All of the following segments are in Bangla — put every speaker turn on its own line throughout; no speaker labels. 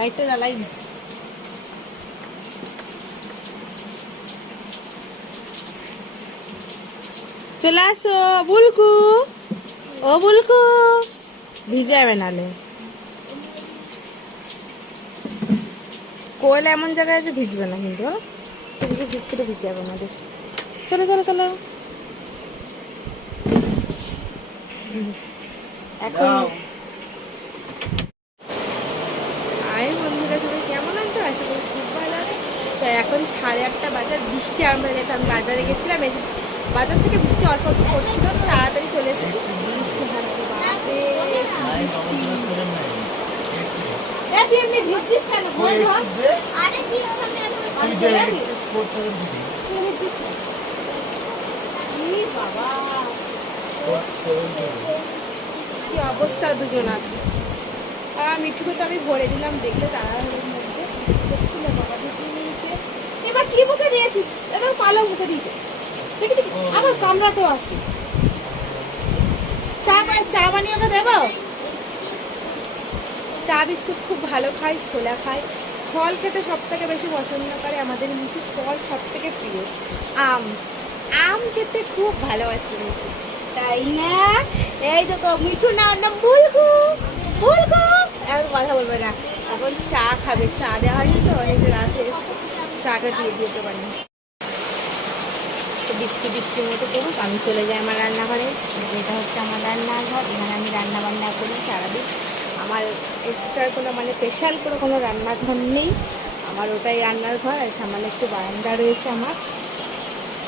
লাইটটা জ্বালাই চলে আসো, বুলকু। ও বুলকু ভিজে যাবে নালে। কোয়েল এমন জায়গায় আছে ভিজবে না কিন্তু? কিন্তু ভিজতে তো ভিজে যাবে আমাদের চলো চলো চলো। এখন আয় বন্ধুরা সবাই কেমন আছো আশা করি খুব ভালো আছে তো এখন সাড়ে আটটা বাজার বৃষ্টি আরম্ভ হয়ে গেছে। আমি বাজারে গেছিলাম এই বাজার থেকে বৃষ্টি অল্প অল্প পড়ছিল তো তাড়াতাড়ি চলে এসেছি। বৃষ্টি কি কেন? বল, বল।
আরে
অবস্থা মিঠুকে তো আমি ভরে দিলাম দেখলে তাড়াহুড়োর মধ্যে। বাবা কি মুখে দিয়েছিস? এবার পালো মুখে দিয়েছে। দেখি আবার কামড়াতেও আছে। চা চা বানিয়ে ওকে দেবো? চা বিস্কুট খুব ভালো খায়, ছোলা খায়। ফল খেতে সব থেকে বেশি পছন্দ করে আমাদের মিঠু ফল সব থেকে প্রিয়। আম। আম খেতে খুব ভালোবাসে মিঠু। তাই না? এই দেখো, মিঠু না ওর নাম বুলকু এখন কথা বলবে না। এখন চা খাবে। চা দেওয়া হয়নি তো, এই রাতে চাটা দিয়ে দিতে পারি। বৃষ্টি, বৃষ্টির মতো করুক, আমি চলে যাই আমার রান্নাঘরে। এটা হচ্ছে আমার রান্নাঘর, এখানে আমি রান্না বান্না করি সারাদিন। আমার এক্সট্রা কোনো মানে স্পেশাল করে কোনো রান্নাঘর নেই। আমার ওটাই রান্নার ঘর আর সামান্য একটু বারান্দা রয়েছে আমার।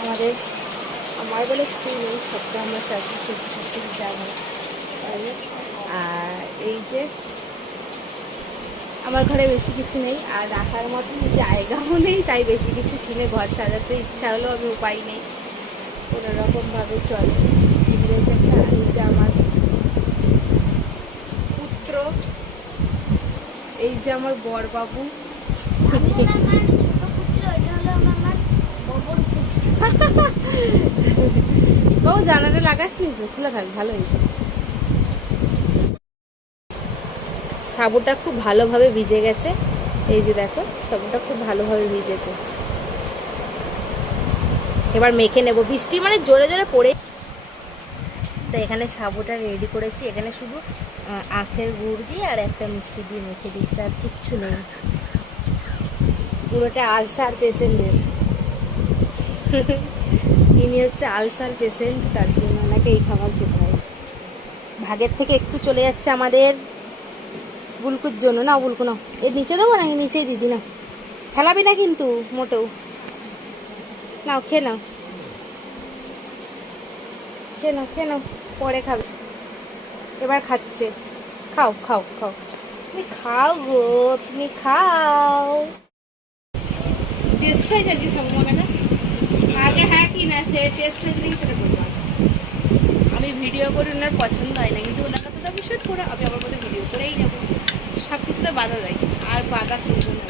আমাদের, আমার বলে কিছু নেই, সবটা আমরা যাব আর এই যে আমার ঘরে বেশি কিছু নেই আর রাখার মতন জায়গাও নেই তাই বেশি কিছু কিনে ঘর সাজাতে ইচ্ছা হলো আমি উপায় নেই। কোনো রকমভাবে চলে। টিভি আর যে আমার পুত্র এই যে আমার বরবাবু।
পুত্র
জানাটা লাগাস নি? খোলা থাক ভালো হয়েছে। সাবুটা খুব ভালোভাবে ভিজে গেছে। এই যে দেখো সাবুটা খুব ভালোভাবে ভিজেছে। এবার মেখে নেব। বৃষ্টি মানে জোরে জোরে পড়ে। তো এখানে সাবুটা রেডি করেছি। এখানে শুধু আখের গুড় দিয়ে আর একটা মিষ্টি দিয়ে মেখে দিচ্ছি, আর কিচ্ছু নেই। পুরোটা আলসার পেশেন্টের। ইনি হচ্ছে আলসার পেশেন্ট, তার জন্য ওনাকে এই খাবার খেতে হয়। ভাগের থেকে একটু চলে যাচ্ছে আমাদের। বুলকুর জন্য। না বুলকু না। এর নিচে দেবো নাকি নিচেই দিদি না? ফেলাবি না কিন্তু মোটেও। নাও খেয়ে নাও। খেয়ে নাও খেয়ে নাও। পরে খাবে। এবার খাচ্ছে। খাও খাও খাও। তুমি খাও গো তুমি খাও। টেস্ট হয়ে যাচ্ছে সব মগাটা আগে হ্যাঁ কি না সে টেস্ট হয়ে সেটা বলব আমি ভিডিও করি ওনার পছন্দ হয় না কিন্তু ওনার কথা তো আমি শুট করে আমি আমার মধ্যে ভিডিও করেই যাব সব কিছুতে বাধা দেয় আর বাধা শুনব না।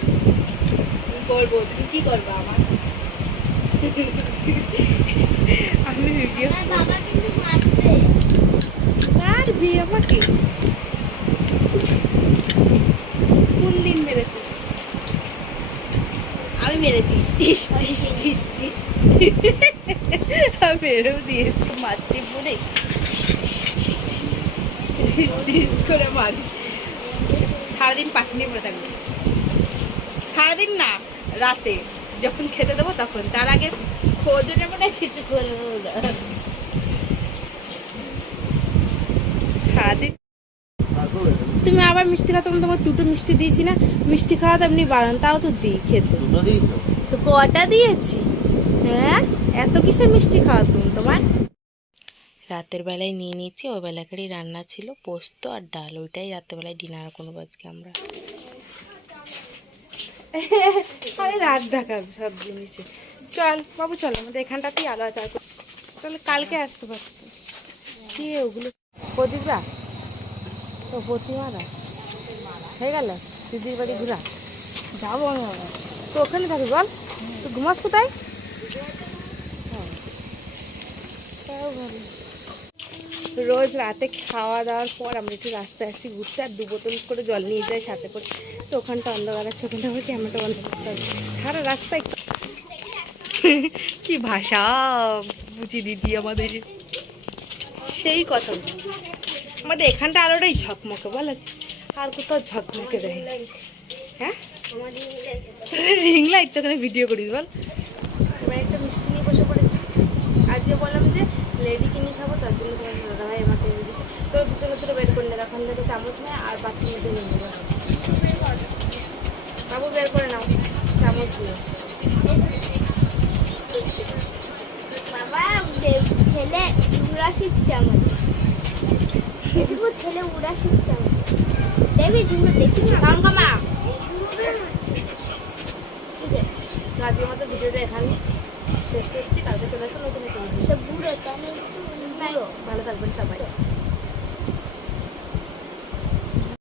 আমি করব? তুমি কী করব আমার? আমি ভিডিও মারবি আমাকে? কোন দিন মেরেছে? আমি মেরেছি। আমি মেরেও দিয়েছি মারতে টিস করে মারি। সারাদিন পাখি নিয়ে পড়ে থাকবে। সারাদিন না রাতে। যখন খেতে দেবো তখন। তার আগে খোঁজ নেব না কিছু করব সারাদিন তুমি আবার মিষ্টি খাচ্ছ তোমার দুটো মিষ্টি দিয়েছি না? মিষ্টি খাওয়া তো এমনি বারণ তাও তো দিই খেতে। তো কটা দিয়েছি? হ্যাঁ? এত কিসের মিষ্টি খাওয়া তুমি তোমার? রাতের বেলায় নিয়ে নিয়েছি ওই বেলাকারই রান্না ছিল পোস্ত আর ডাল। ওইটাই রাতের বেলায় ডিনার কোনো আজকে আমরা। রাত দেখাবো সব জিনিসে। চল বাবু চল আমাদের এখানটাতেই আলো আছে তাহলে কালকে আসতে পারতো কি ওগুলো? প্রদীপরা? ও প্রতিমারা? হয়ে গেল? দিদির বাড়ি ঘোরা? যাব আমি তো ওখানে থাকি বল? তো ঘুমাস কোথায়? হ্যাঁ। তাও ভালো। রোজ রাতে খাওয়া দাওয়ার পর আমরা একটু রাস্তায় আসি ঘুরতে, আর দু বোতল করে জল নিয়ে যাই সাথে করে। তো ওখানটা অন্ধকার আছে, ওখানটা আমার ক্যামেরাটা বন্ধ করতে হবে। সারা রাস্তায় কি ভাষা, বুঝি দিদি আমাদের। সেই কথা। আমাদের এখানটা আলোটাই ঝকমকে, বলে। আর কোথাও ঝকমকে দেয় হ্যাঁ? রিং লাইট তো ওখানে ভিডিও করিস, বল। এবার একটা মিষ্টি নিয়ে বসে পড়েছি। আজকে বললাম যে লেডি কিনে খাব, তার জন্য দাদাভাই আমাকে এনে দিচ্ছে তো দুজনে দুটো বের করে নেবে ওখান থেকে চামচ নেয় আর বাটির মধ্যে নিয়ে নেবে বাবু বের করে নাও চামচ দিয়ে।
বাবা ছেলে উড়া শিখছে আমাদের। ছেলে উড়া শিখছে আমাদের। দেখবি কিন্তু দেখি না?
আজকের মতো ভিডিওটা এখানে শেষ করছি। কালকে চলে আসব নতুন ভালো থাকবেন সবাই।